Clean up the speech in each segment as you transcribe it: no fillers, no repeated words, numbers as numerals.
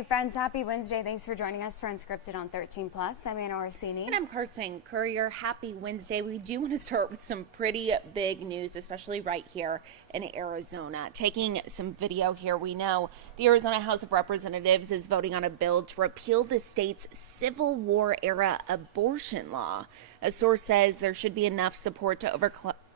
Hey friends, happy Wednesday. Thanks for joining us for Unscripted on 13 Plus. I'm Anna Orsini. And I'm Carson Courier. Happy Wednesday. We do want to start with some pretty big news, especially right here in Arizona. Taking some video here, we know the Arizona House of Representatives is voting on a bill to repeal the state's Civil War era abortion law. A source says there should be enough support to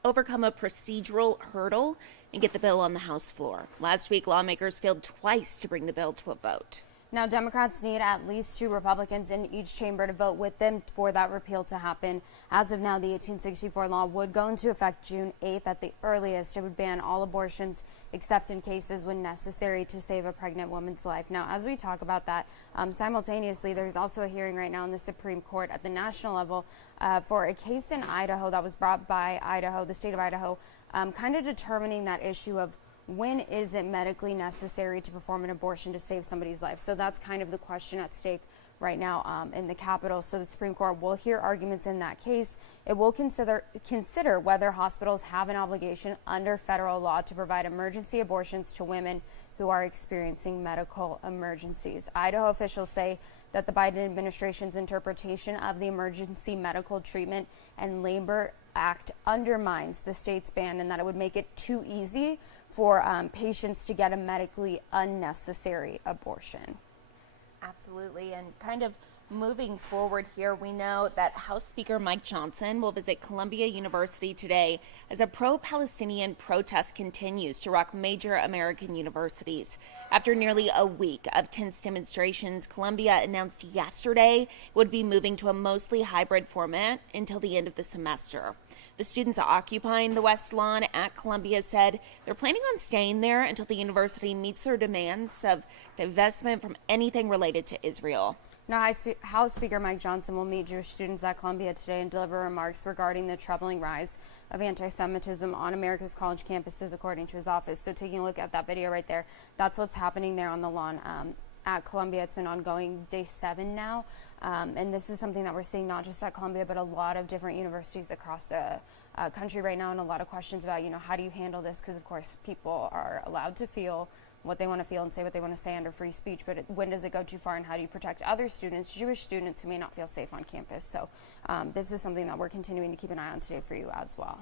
overcome a procedural hurdle and get the bill on the House floor. Last week, lawmakers failed twice to bring the bill to a vote. Now, Democrats need at least 2 Republicans in each chamber to vote with them for that repeal to happen. As of now, the 1864 law would go into effect June 8th at the earliest. It would ban all abortions except in cases when necessary to save a pregnant woman's life. Now, as we talk about that, simultaneously, there's also a hearing right now in the Supreme Court at the national level for a case in Idaho that was brought by Idaho, the state of Idaho, kind of determining that issue of when is it medically necessary to perform an abortion to save somebody's life. So that's kind of the question at stake right now in the Capitol. So the Supreme Court will hear arguments in that case. It will consider whether hospitals have an obligation under federal law to provide emergency abortions to women who are experiencing medical emergencies. Idaho officials say that the Biden administration's interpretation of the Emergency Medical Treatment and Labor Act undermines the state's ban and that it would make it too easy for patients to get a medically unnecessary abortion. Absolutely. And kind of moving forward here, we know that House Speaker Mike Johnson will visit Columbia University today as a pro-Palestinian protest continues to rock major American universities. After nearly a week of tense demonstrations, Columbia announced yesterday it would be moving to a mostly hybrid format until the end of the semester. The students occupying the West Lawn at Columbia said they're planning on staying there until the university meets their demands of divestment from anything related to Israel. Now, House Speaker Mike Johnson will meet Jewish students at Columbia today and deliver remarks regarding the troubling rise of anti-Semitism on America's college campuses, according to his office. So taking a look at that video right there, that's what's happening there on the lawn at Columbia. It's been ongoing day 7 now. And this is something that we're seeing not just at Columbia, but a lot of different universities across the country right now, and a lot of questions about, how do you handle this? Because, of course, people are allowed to feel what they want to feel and say what they want to say under free speech, but when does it go too far, and how do you protect other students, Jewish students who may not feel safe on campus? So this is something that we're continuing to keep an eye on today for you as well.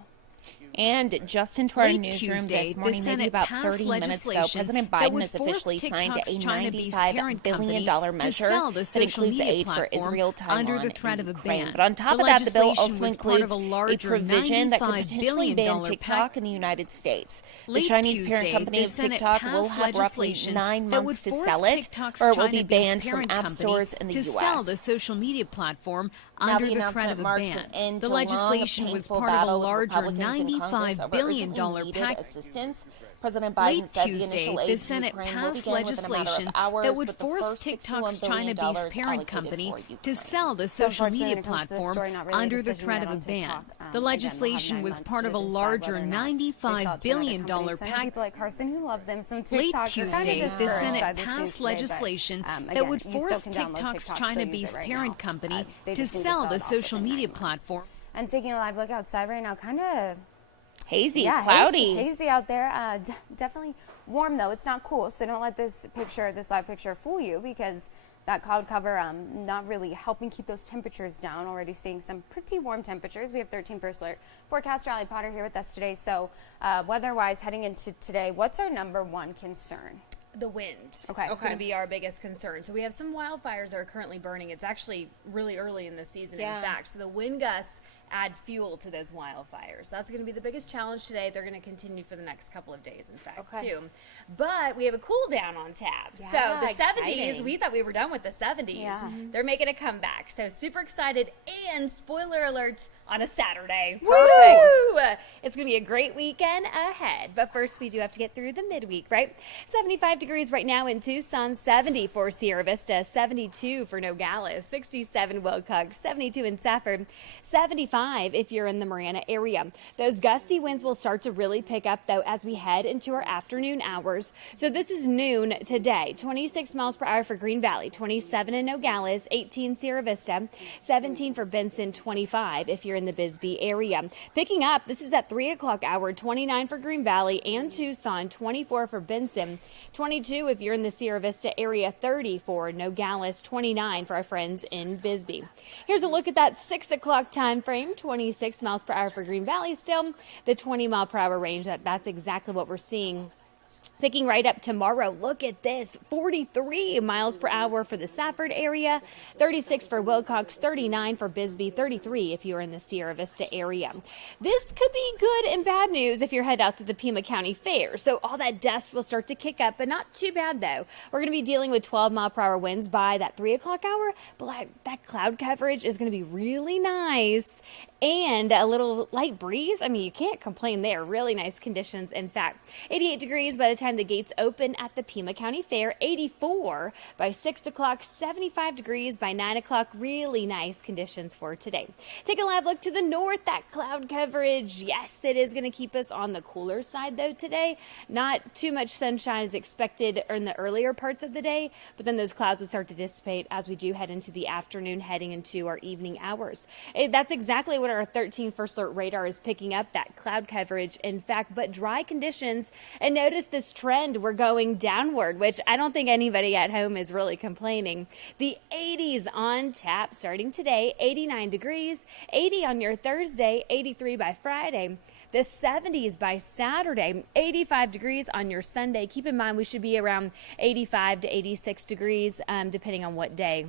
And just into our Late newsroom Tuesday, this morning, the maybe Senate about passed 30 minutes ago, President Biden has officially signed a $95 billion measure that includes aid for Israel, Taiwan, and Ukraine. But on top of that, the bill also includes a provision that could potentially ban TikTok in the United States. The Chinese parent company of TikTok will have roughly 9 months to sell it, or it will be banned from app stores in the U.S. To sell the social media platform Now, under the the threat of a ban. The legislation was part of a larger $95 billion package. Assistance. President Biden said the Tuesday, initial the aid to Senate Ukraine will passed begin within a matter of legislation hours, that would with the force first TikTok's $61 billion China-based parent allocated company for to Ukraine. sell the So social unfortunately, media when it comes to this platform story, not really a under the decision threat yet of a on ban. TikTok. The Again, we'll have legislation 9 was months part to of a decide larger whether or not they sell it $95 to billion another company. So I know package. people like Carson who love them some Late TikTok. Tuesday, the Senate passed legislation that would force TikTok's TikTok's China-based parent company to sell the social media platform. And taking a live look outside right now, kind of Hazy, cloudy. hazy out there. Definitely warm though. It's not cool, so don't let this live picture fool you, because that cloud cover not really helping keep those temperatures down. Already seeing some pretty warm temperatures. We have 13 first alert forecaster Ali Potter here with us today. So weather-wise, heading into today, what's our number one concern? The wind. Okay. It's going to be our biggest concern. So we have some wildfires that are currently burning. It's actually really early in the season, in fact. So the wind gusts add fuel to those wildfires. That's going to be the biggest challenge today. They're going to continue for the next couple of days, in fact, too. But we have a cool down on tap. Yeah, so the exciting. 70s, we thought we were done with the 70s. Yeah. They're making a comeback. So super excited, and spoiler alert, on a Saturday. Perfect. It's going to be a great weekend ahead. But first, we do have to get through the midweek, right? 75 degrees right now in Tucson, 70 for Sierra Vista, 72 for Nogales, 67 Wilcox, 72 in Safford, 75 25 if you're in the Marana area. Those gusty winds will start to really pick up, though, as we head into our afternoon hours. So this is noon today. 26 miles per hour for Green Valley, 27 in Nogales, 18 Sierra Vista, 17 for Benson, 25 if you're in the Bisbee area. Picking up, this is that 3 o'clock hour, 29 for Green Valley and Tucson, 24 for Benson, 22 if you're in the Sierra Vista area, 30 for Nogales, 29 for our friends in Bisbee. Here's a look at that 6 o'clock time frame, 26 miles per hour for Green Valley still, the 20 mile per hour range. That's exactly what we're seeing. Picking right up tomorrow, look at this, 43 miles per hour for the Safford area, 36 for Wilcox, 39 for Bisbee, 33 if you're in the Sierra Vista area. This could be good and bad news if you're headed out to the Pima County Fair. So all that dust will start to kick up, but not too bad though. We're going to be dealing with 12 mile per hour winds by that 3 o'clock hour, but that cloud coverage is going to be really nice. And a little light breeze. I mean, you can't complain there. Really nice conditions. In fact, 88 degrees by the time the gates open at the Pima County Fair. 84 by 6 o'clock. 75 degrees by 9 o'clock. Really nice conditions for today. Take a live look to the north. That cloud coverage. Yes, it is going to keep us on the cooler side, though, today. Not too much sunshine is expected in the earlier parts of the day, but then those clouds will start to dissipate as we do head into the afternoon, heading into our evening hours. That's exactly what our 13 first alert radar is picking up, that cloud coverage, in fact, but dry conditions. And notice this trend, we're going downward, which I don't think anybody at home is really complaining. The 80s on tap starting today, 89 degrees, 80 on your Thursday, 83 by Friday. The 70s by Saturday, 85 degrees on your Sunday. Keep in mind we should be around 85 to 86 degrees depending on what day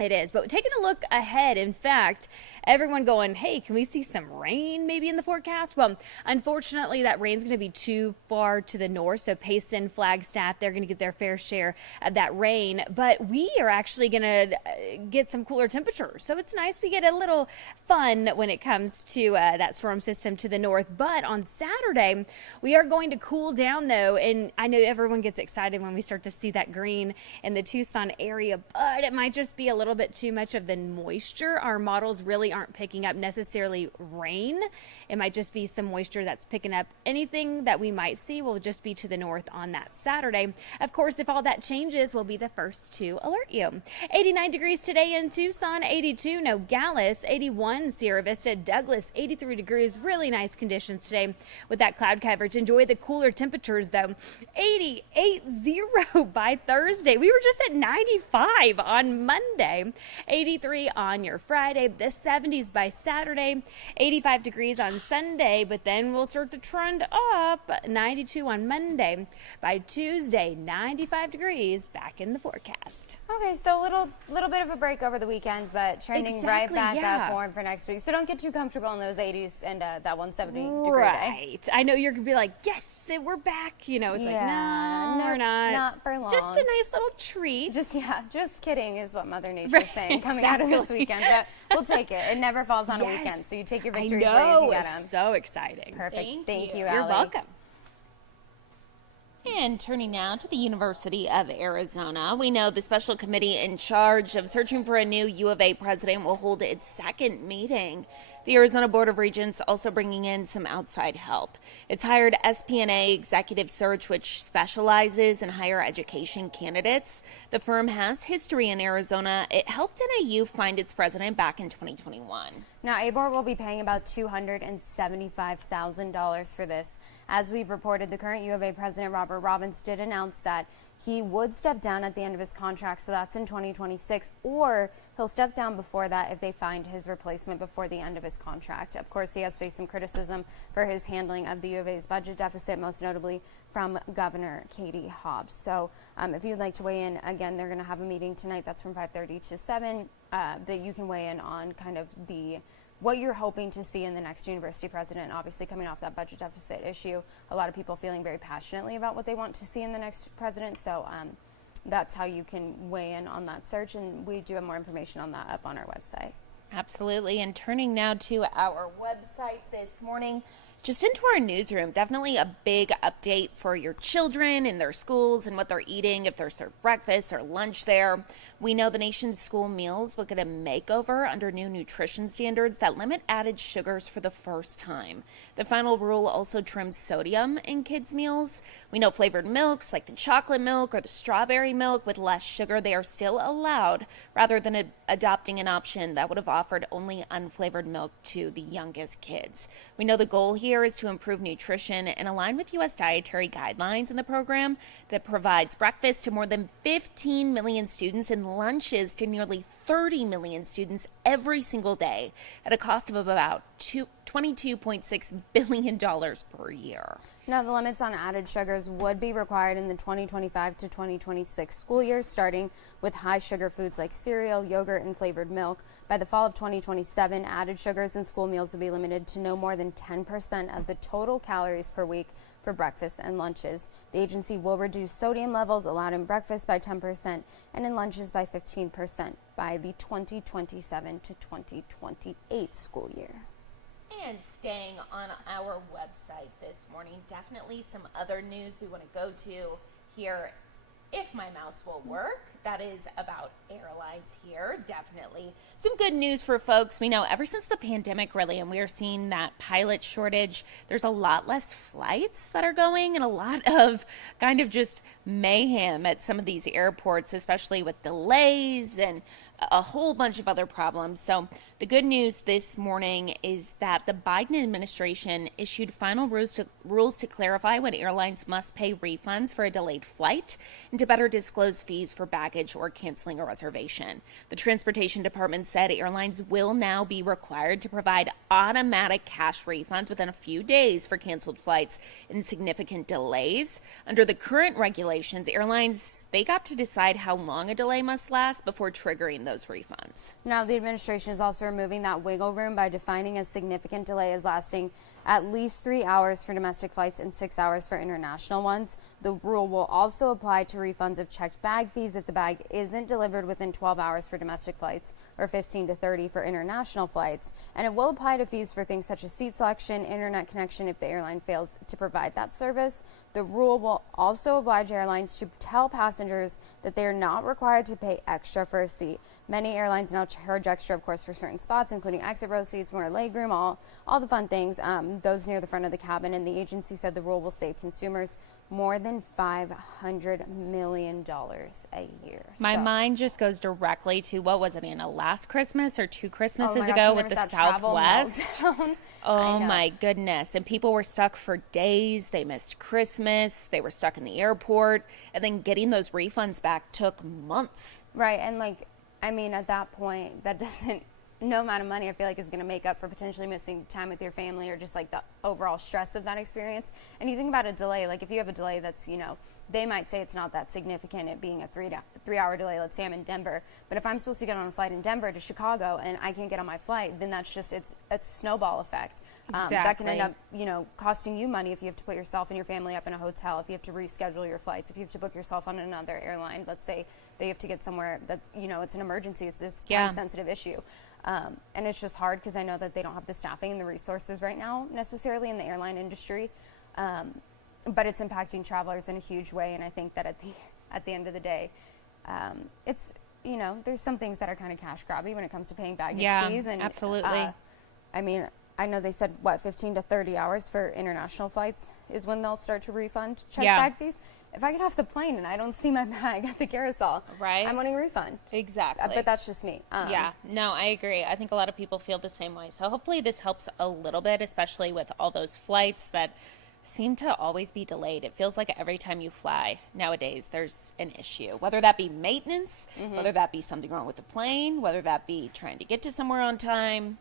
it is. But taking a look ahead, in fact, everyone going, hey, can we see some rain maybe in the forecast? Well, unfortunately, that rain's going to be too far to the north. So Payson, Flagstaff, they're going to get their fair share of that rain. But we are actually going to get some cooler temperatures. So it's nice we get a little fun when it comes to that storm system to the north. But on Saturday, we are going to cool down, though. And I know everyone gets excited when we start to see that green in the Tucson area. But it might just be a little bit too much of the moisture. Our models really aren't picking up necessarily rain. It might just be some moisture that's picking up. Anything that we might see will just be to the north on that Saturday. Of course, if all that changes, we'll be the first to alert you. 89 degrees today in Tucson, 82 Nogales, 81 Sierra Vista, Douglas, 83 degrees. Really nice conditions today with that cloud coverage. Enjoy the cooler temperatures though. 88.0 by Thursday. We were just at 95 on Monday. 83 on your Friday, the 70s by Saturday, 85 degrees on Sunday, but then we'll start to trend up, 92 on Monday. By Tuesday, 95 degrees back in the forecast. Okay, so a little bit of a break over the weekend, but trending right back up warm for next week. So don't get too comfortable in those 80s and that 170 degree day. Right. I know you're going to be like, yes, we're back. You know, it's like, no, we're not. Not for long. Just a nice little treat. Just kidding is what Mother Nature's saying coming out of this weekend. But we'll take it. It never falls on a weekend, so you take your victories where you can get them. It's so exciting. Perfect. Thank you, Allie. You're welcome. And turning now to the University of Arizona, we know the special committee in charge of searching for a new U of A president will hold its second meeting. The Arizona Board of Regents also bringing in some outside help. It's hired SPNA Executive Search, which specializes in higher education candidates. The firm has history in Arizona. It helped NAU find its president back in 2021. Now, ABOR will be paying about $275,000 for this. As we've reported, the current U of A president, Robert Robbins, did announce that he would step down at the end of his contract, so that's in 2026, or he'll step down before that if they find his replacement before the end of his contract. Of course, he has faced some criticism for his handling of the U of A's budget deficit, most notably from Governor Katie Hobbs. So if you'd like to weigh in, again, they're going to have a meeting tonight. That's from 5:30 to 7, that you can weigh in on kind of what you're hoping to see in the next university president. Obviously, coming off that budget deficit issue, a lot of people feeling very passionately about what they want to see in the next president. So that's how you can weigh in on that search, and we do have more information on that up on our website. Absolutely. And turning now to our website this morning, just into our newsroom, definitely a big update for your children in their schools and what they're eating, if they're served breakfast or lunch there. We know the nation's school meals will get a makeover under new nutrition standards that limit added sugars for the first time. The final rule also trims sodium in kids' meals. We know flavored milks like the chocolate milk or the strawberry milk with less sugar, they are still allowed, rather than adopting an option that would have offered only unflavored milk to the youngest kids. We know the goal here is to improve nutrition and align with U.S. dietary guidelines in the program that provides breakfast to more than 15 million students and lunches to nearly 30 million students every single day at a cost of about $22.6 billion per year. Now, the limits on added sugars would be required in the 2025 to 2026 school year, starting with high sugar foods like cereal, yogurt, and flavored milk. By the fall of 2027, added sugars in school meals will be limited to no more than 10% of the total calories per week for breakfast and lunches. The agency will reduce sodium levels allowed in breakfast by 10% and in lunches by 15% by the 2027 to 2028 school year. And staying on our website this morning, definitely some other news we want to go to here, if my mouse will work. That is about airlines here, definitely. Some good news for folks. We know ever since the pandemic, really, and we are seeing that pilot shortage, there's a lot less flights that are going and a lot of kind of just mayhem at some of these airports, especially with delays and a whole bunch of other problems. So the good news this morning is that the Biden administration issued final rules to clarify when airlines must pay refunds for a delayed flight and to better disclose fees for baggage or canceling a reservation. The Transportation Department said airlines will now be required to provide automatic cash refunds within a few days for canceled flights and significant delays. Under the current regulations, airlines, they got to decide how long a delay must last before triggering those refunds. Now, the administration is also removing that wiggle room by defining a significant delay as lasting at least 3 hours for domestic flights and 6 hours for international ones. The rule will also apply to refunds of checked bag fees if the bag isn't delivered within 12 hours for domestic flights or 15 to 30 for international flights. And it will apply to fees for things such as seat selection, internet connection if the airline fails to provide that service. The rule will also oblige airlines to tell passengers that they are not required to pay extra for a seat. Many airlines now charge extra, of course, for certain spots, including exit row seats, more legroom, all the fun things, those near the front of the cabin. And the agency said the rule will save consumers more than $500 million a year. My mind just goes directly to, what was it, Anna, last Christmas or 2 Christmases gosh, ago with the Southwest? Oh my goodness. And people were stuck for days. They missed Christmas. They were stuck in the airport. And then getting those refunds back took months. Right. And at that point, that doesn't, no amount of money I feel like is going to make up for potentially missing time with your family or just like the overall stress of that experience. And you think about a delay, like if you have a delay that's, they might say it's not that significant, it being a 3-hour delay. Let's say I'm in Denver, but if I'm supposed to get on a flight in Denver to Chicago and I can't get on my flight, then that's just, it's a snowball effect. Exactly. That can end up, costing you money if you have to put yourself and your family up in a hotel, if you have to reschedule your flights, if you have to book yourself on another airline. Let's say they have to get somewhere that, it's an emergency, it's this time-sensitive issue. And it's just hard because I know that they don't have the staffing and the resources right now necessarily in the airline industry. But it's impacting travelers in a huge way. And I think that at the end of the day, it's, there's some things that are kind of cash grabby when it comes to paying baggage fees. And absolutely. I know they said, 15 to 30 hours for international flights is when they'll start to refund checked bag fees. If I get off the plane and I don't see my bag at the carousel, right, I'm wanting a refund. Exactly. But that's just me. No, I agree. I think a lot of people feel the same way. So hopefully this helps a little bit, especially with all those flights that seem to always be delayed. It feels like every time you fly nowadays, there's an issue, whether that be maintenance, whether that be something wrong with the plane, whether that be trying to get to somewhere on time.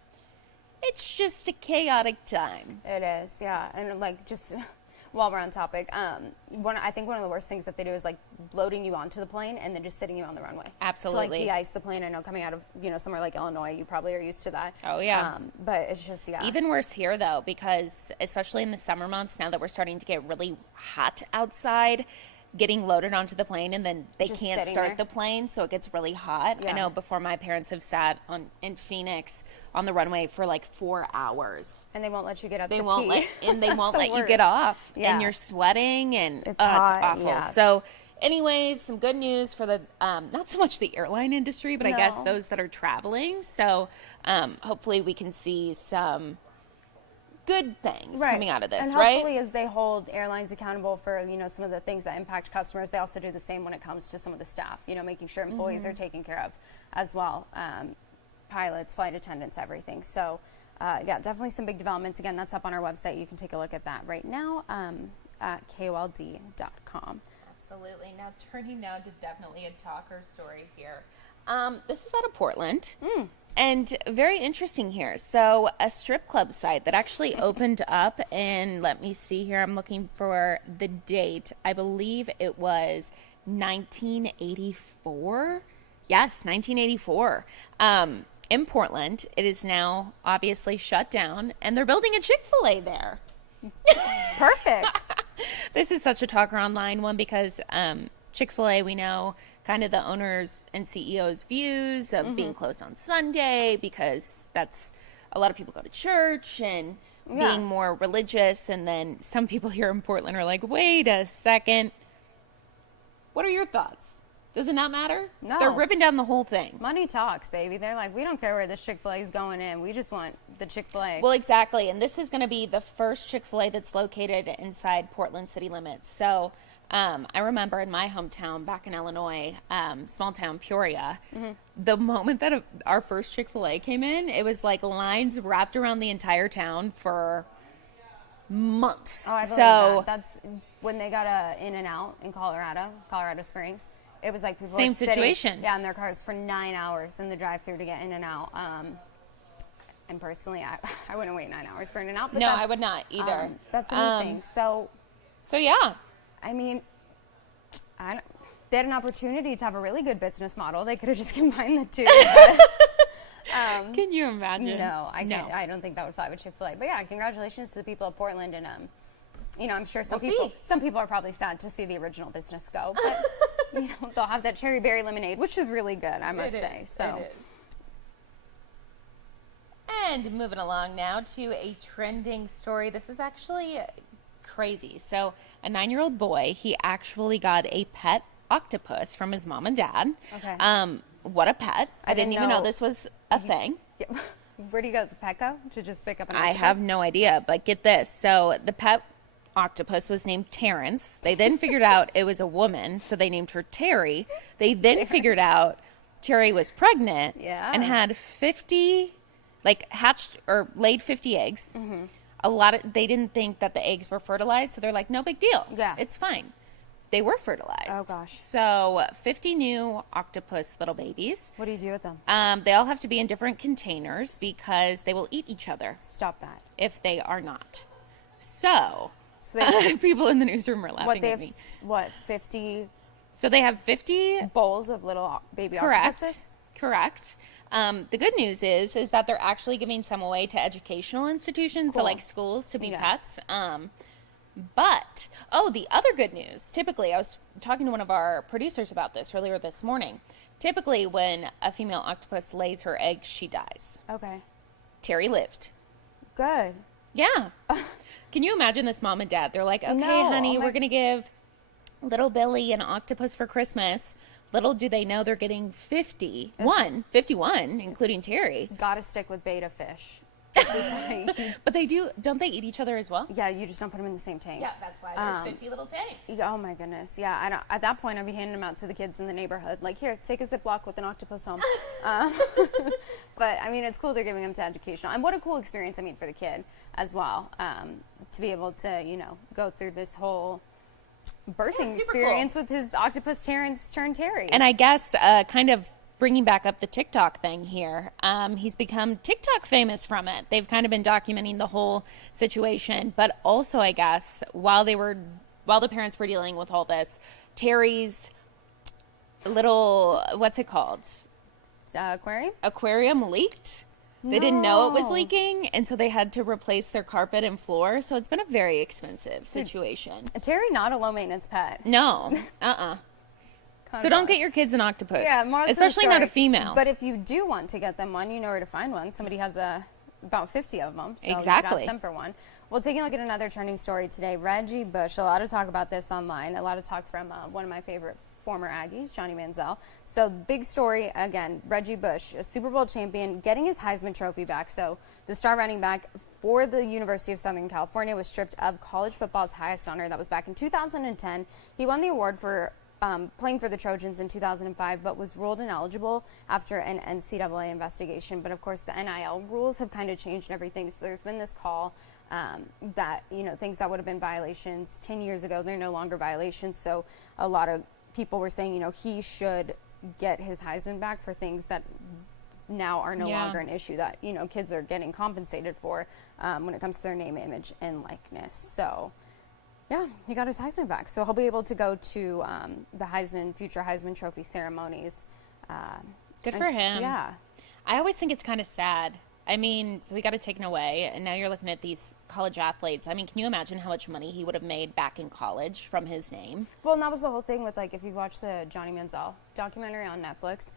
It's just a chaotic time. It is, yeah. And just while we're on topic, I think one of the worst things that they do is loading you onto the plane and then just sitting you on the runway. Absolutely. To de-ice the plane. I know coming out of somewhere like Illinois, you probably are used to that. Oh yeah. But it's just even worse here though, because especially in the summer months, now that we're starting to get really hot outside, getting loaded onto the plane and then they just can't start the plane, so it gets really hot. I know before my parents have sat in Phoenix on the runway for 4 hours. And they won't let you get up they to won't pee. They won't let you get off. And you're sweating and it's awful. So anyways, some good news for the, not so much the airline industry, but I guess those that are traveling. So hopefully we can see some good things coming out of this, and right? hopefully as they hold airlines accountable for, some of the things that impact customers, they also do the same when it comes to some of the staff, making sure employees are taken care of as well. Pilots, flight attendants, everything. So definitely some big developments. Again, that's up on our website. You can take a look at that right now at KOLD.com. Absolutely. Now turning now to definitely a talker story here. This is out of Portland. And very interesting here. So a strip club site that actually opened up in, let me see here, I'm looking for the date. I believe it was 1984. Yes, 1984. In Portland. It is now obviously shut down, and they're building a ChickfilA there. Perfect. This is such a talker online one because ChickfilA, we know kind of the owners and CEOs' views of being closed on Sunday because that's a lot of people go to church and being more religious. And then some people here in Portland are like, wait a second. What are your thoughts? Does it not matter? No. They're ripping down the whole thing. Money talks, baby. They're like, we don't care where this Chick-fil-A is going in. We just want the Chick-fil-A. Well, exactly. And this is going to be the first Chick-fil-A that's located inside Portland city limits. So I remember in my hometown back in Illinois, small town Peoria, the moment that our first Chick-fil-A came in, it was like lines wrapped around the entire town for months. Oh, I believe that. That's when they got a In-N-Out in Colorado Springs. It was like people Same were sitting, situation. in their cars for 9 hours in the drive-thru to get In-N-Out. And personally, I wouldn't wait 9 hours for In-N-Out. But no, I would not either. That's a new thing. So yeah. I mean, they had an opportunity to have a really good business model. They could have just combined the two. But, can you imagine? No, I can't. I don't think that would fly with Chick-fil-A. But yeah, congratulations to the people of Portland. And I'm sure some people are probably sad to see the original business go. But they'll have that cherry berry lemonade, which is really good, I must say. So. It is. And moving along now to a trending story. This is actually crazy. So a 9-year-old boy, he actually got a pet octopus from his mom and dad. Okay. What a pet. I didn't even know this was a thing. Yeah. Where do you go to Petco to just pick up an octopus? I have no idea, but get this. So the pet octopus was named Terrence. They then figured out it was a woman, so they named her Terry. They then figured out Terry was pregnant and had 50, hatched or laid 50 eggs. They didn't think that the eggs were fertilized, so they're like, no big deal. Yeah. It's fine. They were fertilized. Oh, gosh. So 50 new octopus little babies. What do you do with them? They all have to be in different containers because they will eat each other. Stop that. If they are not. So people in the newsroom are laughing at me. 50? So they have 50 bowls of little baby octopuses? Correct. The good news is that they're actually giving some away to educational institutions, so like schools, to be pets. But the other good news, typically, I was talking to one of our producers about this earlier this morning. Typically, when a female octopus lays her eggs, she dies. Okay. Terry lived. Good. Yeah. Can you imagine this mom and dad? They're like, okay, honey, we're going to give little Billy an octopus for Christmas. Little do they know they're getting 51, including Terry. Gotta stick with beta fish. But don't they eat each other as well? Yeah, you just don't put them in the same tank. Yeah, that's why there's 50 little tanks. Oh my goodness, yeah. At that point, I'd be handing them out to the kids in the neighborhood. Like, here, take a Ziploc with an octopus home. But, I mean, it's cool they're giving them to educational. And what a cool experience, for the kid as well, to be able to, go through this whole birthing experience with his octopus Terrence turned Terry. And I guess kind of bringing back up the TikTok thing here, he's become TikTok famous from it. They've kind of been documenting the whole situation, but also I guess while the parents were dealing with all this, Terry's little, what's it called? Aquarium leaked. They didn't know it was leaking, and so they had to replace their carpet and floor. So it's been a very expensive situation. Terry, not a low-maintenance pet. No. So don't get your kids an octopus. Yeah, especially not a female. But if you do want to get them one, you know where to find one. Somebody has a about 50 of them. So exactly. You could ask them for one. Well, taking a look at another trending story today, Reggie Bush. A lot of talk about this online. A lot of talk from one of my favorite former Aggies, Johnny Manziel. So big story again, Reggie Bush, a Super Bowl champion, getting his Heisman Trophy back. So the star running back for the University of Southern California was stripped of college football's highest honor. That was back in 2010. He won the award for playing for the Trojans in 2005, but was ruled ineligible after an NCAA investigation. But of course, the NIL rules have kind of changed and everything. So there's been this call that, things that would have been violations 10 years ago, they're no longer violations. So a lot of people were saying, he should get his Heisman back for things that now are no longer an issue that, kids are getting compensated for when it comes to their name, image, and likeness. So, yeah, he got his Heisman back. So he'll be able to go to the future Heisman Trophy ceremonies. Good for him. Yeah. I always think it's kind of sad. I mean, so he got it taken away, and now you're looking at these college athletes. I mean, can you imagine how much money he would have made back in college from his name? Well, and that was the whole thing with, if you've watched the Johnny Manziel documentary on Netflix,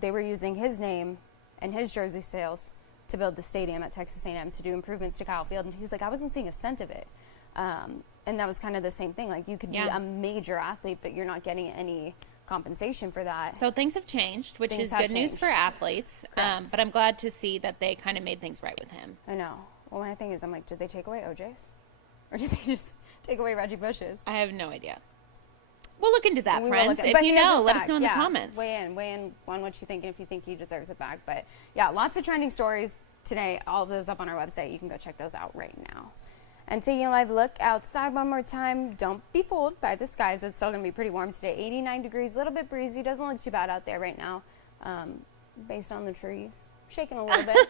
they were using his name and his jersey sales to build the stadium at Texas A&M to do improvements to Kyle Field. And he's like, I wasn't seeing a cent of it. And that was kind of the same thing. You could be a major athlete, but you're not getting any compensation for that. So things have changed, which is good news for athletes. But I'm glad to see that they kind of made things right with him. I know. Well, my thing is, I'm like, did they take away OJ's? Or did they just take away Reggie Bush's? I have no idea. We'll look into that, friends. If you know, let us know in the comments. Weigh in on what you think and if you think he deserves it back. But yeah, lots of trending stories today. All of those up on our website. You can go check those out right now. And taking a live look outside one more time, don't be fooled by the skies. It's still going to be pretty warm today. 89 degrees, a little bit breezy. Doesn't look too bad out there right now based on the trees. Shaking a little bit.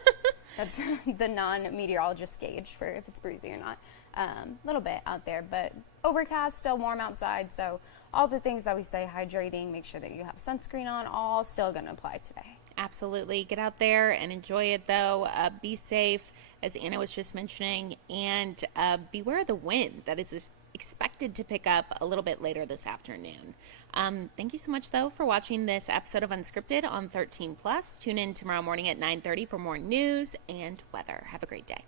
That's the non-meteorologist gauge for if it's breezy or not. A little bit out there, but overcast, still warm outside. So all the things that we say, hydrating, make sure that you have sunscreen on, all still going to apply today. Absolutely. Get out there and enjoy it, though. Be safe, as Anna was just mentioning, and beware of the wind that is expected to pick up a little bit later this afternoon. Thank you so much, though, for watching this episode of Unscripted on 13+. Tune in tomorrow morning at 9:30 for more news and weather. Have a great day.